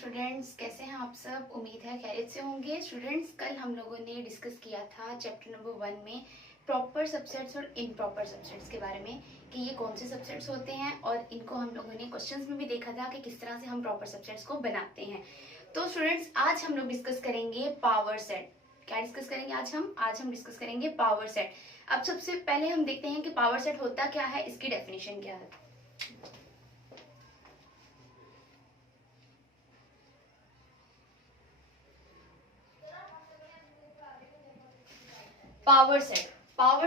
Students, कैसे हैं आप सब। उम्मीद है खैरियत से होंगे। स्टूडेंट्स, कल हम लोगों ने डिस्कस किया था चैप्टर नंबर 1 में प्रॉपर सबसेट्स और इम्प्रॉपर सबसेट्स के बारे में कि ये कौन से सबसेट्स होते हैं, और इनको हम लोगों ने क्वेश्चंस में भी देखा था कि किस तरह से हम प्रॉपर सबसेट्स को बनाते हैं। तो स्टूडेंट्स, आज हम लोग डिस्कस करेंगे पावर सेट। क्या डिस्कस करेंगे आज हम डिस्कस करेंगे पावर सेट। अब सबसे पहले हम देखते हैं कि पावर सेट होता क्या है, इसकी डेफिनेशन क्या है। पावर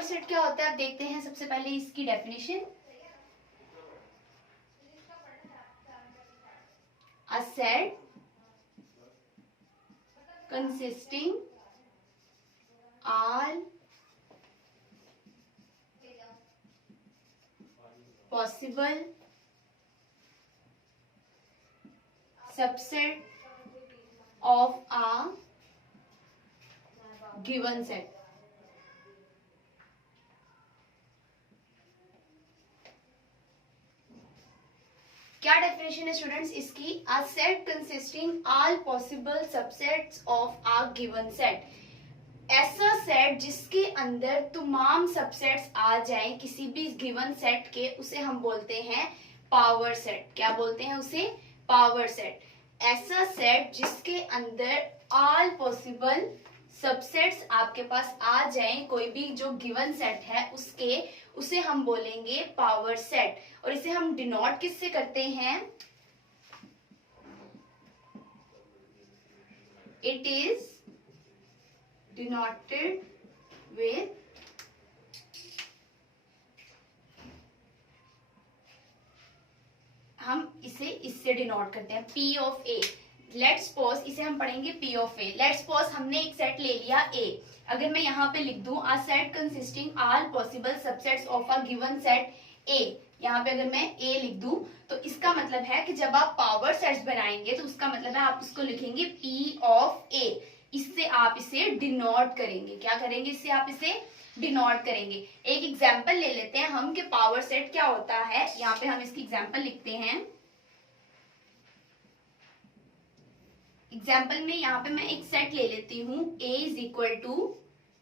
सेट क्या होता है, आप देखते हैं सबसे पहले इसकी definition. A set consisting all possible subset of a given set। क्या डेफिनेशन है स्टूडेंट्स इसकी। A set consisting all possible subsets of a given set. ऐसा सेट जिसके अंदर तमाम सबसेट्स आ जाएं किसी भी गिवन सेट के, उसे हम बोलते हैं पावर सेट। क्या बोलते हैं उसे? Power set. ऐसा सेट जिसके अंदर ऑल पॉसिबल सबसेट्स आपके पास आ जाएं, कोई भी जो गिवन सेट है उसके, उसे हम बोलेंगे पावर सेट। और इसे हम डिनोट किससे करते हैं? इट इज denoted with हम इसे इससे डिनोट करते हैं P of A। Let's suppose इसे हम पढ़ेंगे P of A। Let's suppose हमने एक सेट ले लिया A। अगर मैं यहाँ पे लिख दूं a set consisting all possible subsets of a given set A, यहाँ पे अगर मैं A लिख दूं तो इसका मतलब है कि जब आप पावर सेट्स बनाएंगे तो उसका मतलब है आप उसको लिखेंगे P ऑफ A। इससे आप इसे डिनोट करेंगे। क्या करेंगे? इससे आप इसे डिनोट करेंगे। एक एग्जांपल ले लेते हैं हम कि पावर सेट क्या होता है। यहाँ पे हम इसकी एग्जांपल लिखते हैं। एग्जांपल में यहाँ पे मैं एक सेट ले लेती हूँ A is equal to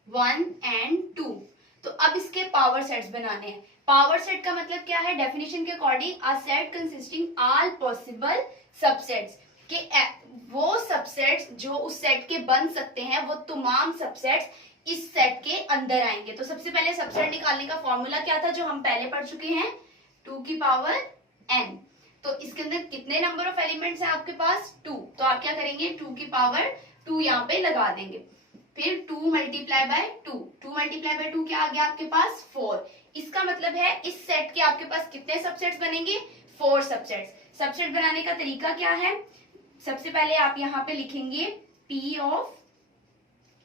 1 and 2। तो अब इसके पावर सेट्स बनाने हैं। पावर सेट का मतलब क्या है? डेफिनेशन के according a set consisting all possible subsets के वो सबसेट्स जो उस सेट के बन सकते हैं, वो तमाम सबसेट्स इस सेट के अंदर आएंगे। तो सबसे पहले सबसेट निकालने का फॉर्मूला क्या था जो हम पहले पढ़ चुके हैं? 2 की पावर n। तो इसके अंदर कितने नंबर ऑफ एलिमेंट्स हैं आपके पास? 2। तो आप क्या करेंगे? 2 की पावर 2 यहाँ पे लगा देंगे। फिर 2 मल्टीप्लाई बाय 2। 2 मल्टीप्लाई बाय 2 क्या आ गया आपके पास? 4। इसका मतलब है इस सेट के आपके पास कितने सबसेट्स बनेंगे? 4 सबसेट्स। सबसेट बनाने का तरीका क्या है? सबसे पहले आप यहाँ पे लिखेंगे P ऑफ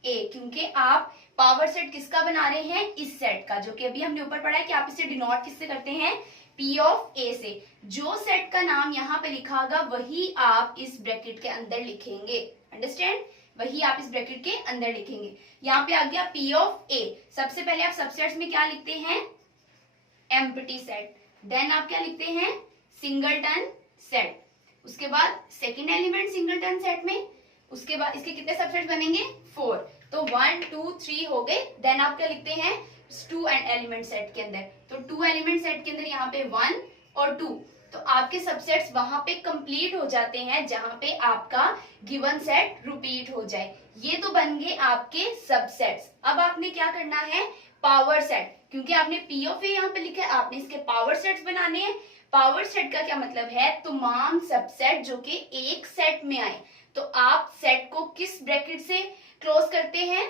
A, क्योंकि आप पावर सेट किसका बना रहे हैं? इस सेट का, जो कि अभी हमने ऊपर पढ़ा है कि आप इसे डिनोट किससे करते हैं? P ऑफ A से। जो सेट का नाम यहाँ पे लिखा होगा वही आप इस ब्रैकेट के अंदर लिखेंगे। अंडरस्टैंड? वही आप इस ब्रैकेट के अंदर लिखेंगे। यहाँ पे आ गया P ऑफ A। सबसे पहले आप सबसेट्स में क्या लिखते हैं? Empty set. देन आप क्या लिखते हैं? Singleton set. उसके बाद सेकेंड एलिमेंट सिंगलटन सेट में। उसके बाद इसके कितने सबसेट बनेंगे? 4। तो 1 2 3 हो गए। देन आप क्या लिखते हैं? 2 एलिमेंट सेट के अंदर। तो 2 एलिमेंट सेट के अंदर यहाँ पे 1 और 2। तो आपके सबसेट्स वहां पे कंप्लीट हो जाते हैं जहां पे आपका गिवन सेट रिपीट हो जाए। ये तो बन गए आपके सबसेट्स। अब आपने क्या करना है? Power set. क्योंकि आपने P ऑफ A यहाँ पे लिखा है, आपने इसके पावर सेट्स बनाने हैं। पावर सेट का क्या मतलब है? तमाम सबसेट जो कि एक सेट में आए। तो आप सेट को किस ब्रैकेट से क्लोज करते हैं?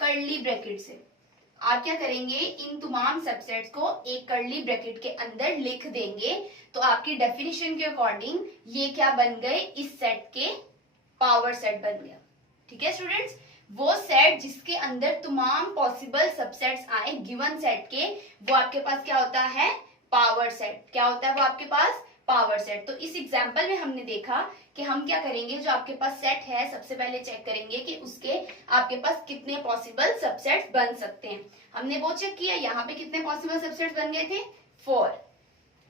कर्ली ब्रैकेट से। आप क्या करेंगे? इन तमाम सबसेट्स को एक कर्ली ब्रैकेट के अंदर लिख देंगे। तो आपकी डेफिनेशन के अकॉर्डिंग ये क्या बन गए? इस सेट के पावर सेट बन गया। ठीक है स्टूडेंट्स? वो सेट जिसके अंदर तमाम पॉसिबल सबसेट्स आए गिवन सेट के, वो आपके पास क्या होता है? Power set. क्या होता है वो आपके पास? Power set. तो इस एग्जांपल में हमने देखा कि हम क्या करेंगे, जो आपके पास सेट है सबसे पहले चेक करेंगे कि उसके आपके पास कितने पॉसिबल सबसेट्स बन सकते हैं। हमने वो चेक किया, यहाँ पे कितने पॉसिबल सबसेट्स बन गए थे? 4।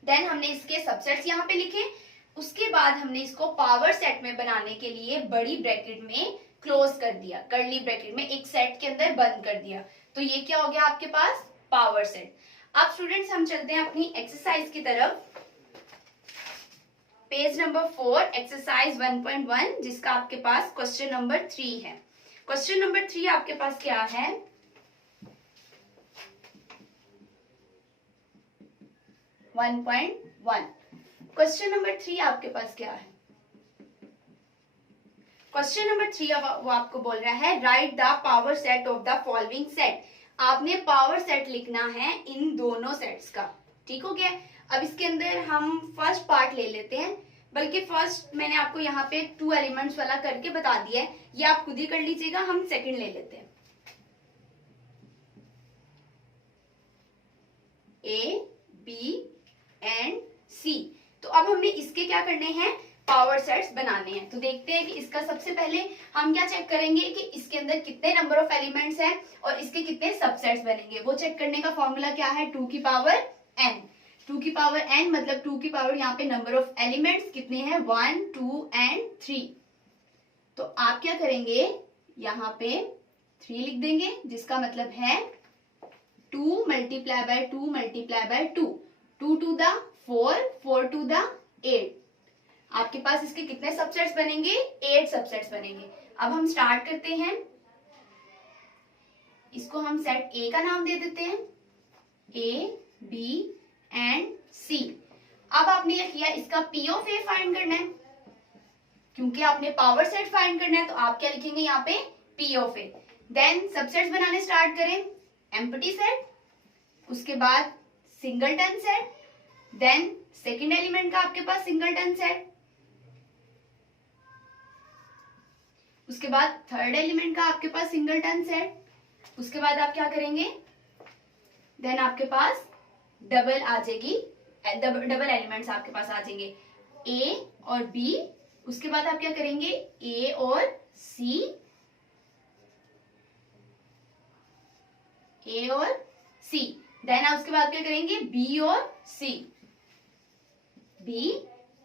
देन हमने इसके सबसेट्स यहाँ पे लिखे। उसके बाद हमने इसको पावर सेट में बनाने के लिए बड़ी ब्रैकेट में क्लोज कर दिया, कर्ली ब्रैकेट में एक सेट के अंदर बंद कर दिया। तो ये क्या हो गया आपके पास, पावर सेट। अब स्टूडेंट्स हम चलते हैं अपनी एक्सरसाइज की तरफ, पेज नंबर 4 एक्सरसाइज 1.1, जिसका आपके पास क्वेश्चन नंबर 3 है। क्वेश्चन नंबर 3 आपके पास क्या है, 1.1। क्वेश्चन नंबर 3 आपके पास क्या है, क्वेश्चन नंबर 3 वो आपको बोल रहा है right the power set of the following set. आपने पावर सेट लिखना है इन दोनों सेट्स का, ठीक हो गया। अब इसके अंदर हम फर्स्ट पार्ट ले लेते हैं, बल्कि फर्स्ट मैंने आपको यहाँ पे 2 एलिमेंट्स वाला करके बता दिया है, ये आप खुद ही कर लीजिएगा। हम सेकंड ले लेते हैं, ए बी एंड सी। तो अब हमने इसके क्या करने हैं, पावर सेट्स बनाने हैं। तो देखते हैं कि इसका सबसे पहले हम क्या चेक करेंगे कि इसके अंदर कितने नंबर ऑफ एलिमेंट्स हैं और इसके कितने सबसेट्स बनेंगे। वो चेक करने का फॉर्मूला क्या है, 2 की पावर n। 2 की पावर n मतलब 2 की पावर यहाँ पे नंबर ऑफ एलिमेंट्स कितने हैं, 1 2 एंड 3। तो आप क्या करेंगे, यहाँ पे 3 लिख देंगे, जिसका मतलब है 2 multiply by 2 multiply by 2, 2 to the 4, 4 to the 8। आपके पास इसके कितने सबसेट्स बनेंगे, 8 सबसेट्स बनेंगे। अब हम स्टार्ट करते हैं, इसको हम सेट ए का नाम दे देते हैं, ए बी एंड सी। अब आपने क्या किया, इसका पी ऑफ ए फाइंड करना है, क्योंकि आपने पावर सेट फाइंड करना है। तो आप क्या लिखेंगे यहाँ पे, P of A. Then subsets बनाने स्टार्ट करें, एम्प्टी सेट, उसके बाद singleton set, then second element का आपके पास सिंगलटन सेट, उसके बाद थर्ड एलिमेंट का आपके पास सिंगलटन सेट। उसके बाद आप क्या करेंगे, देन आपके पास डबल आ जाएगी, डबल एलिमेंट्स आपके पास आ जाएंगे, ए और बी। उसके बाद आप क्या करेंगे, ए और सी, ए और सी। देन आप उसके बाद क्या करेंगे, बी और सी, बी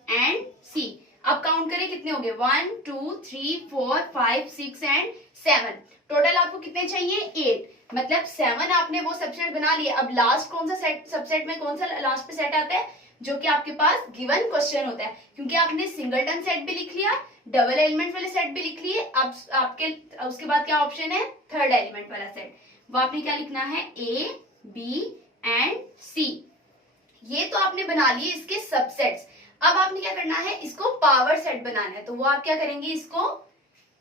एंड सी। अब काउंट करें कितने हो गए, 1 2 3 4 5 6 एंड 7। टोटल आपको कितने चाहिए, 8। मतलब 7 आपने वो सबसेट बना लिए। अब लास्ट कौन सा सेट, सबसेट में कौन सा लास्ट पे सेट आता है, जो कि आपके पास गिवन क्वेश्चन होता है, क्योंकि आपने सिंगलटन सेट भी लिख लिया, डबल एलिमेंट वाले सेट भी लिख लिए। अब आपके उसके बाद क्या ऑप्शन है, थर्ड एलिमेंट वाला सेट। वो आपने क्या लिखना है, ए बी एंड सी। ये तो आपने बना लिए इसके सबसेट्स। अब आपने क्या करना है, इसको पावर सेट बनाना है। तो वो आप क्या करेंगे, इसको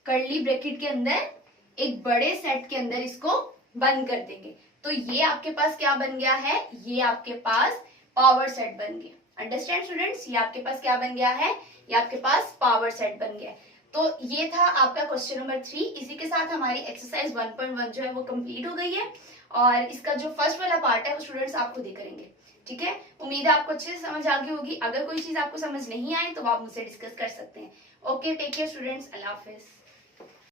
कर्ली ब्रैकेट के अंदर एक बड़े सेट के अंदर इसको बंद कर देंगे। तो ये आपके पास क्या बन गया है, ये आपके पास पावर सेट बन गया। अंडरस्टैंड स्टूडेंट्स, ये आपके पास क्या बन गया है, ये आपके पास पावर सेट बन गया। तो ये था आपका क्वेश्चन नंबर 3। इसी के साथ हमारी एक्सरसाइज 1.1 जो है वो कंप्लीट हो गई है, और इसका जो फर्स्ट वाला पार्ट है वो स्टूडेंट्स आप खुद ही करेंगे, ठीक है। उम्मीद है आपको अच्छे से समझ आ गई होगी। अगर कोई चीज आपको समझ नहीं आए तो आप मुझसे डिस्कस कर सकते हैं। ओके, टेक केयर स्टूडेंट्स, अल्लाह हाफिज।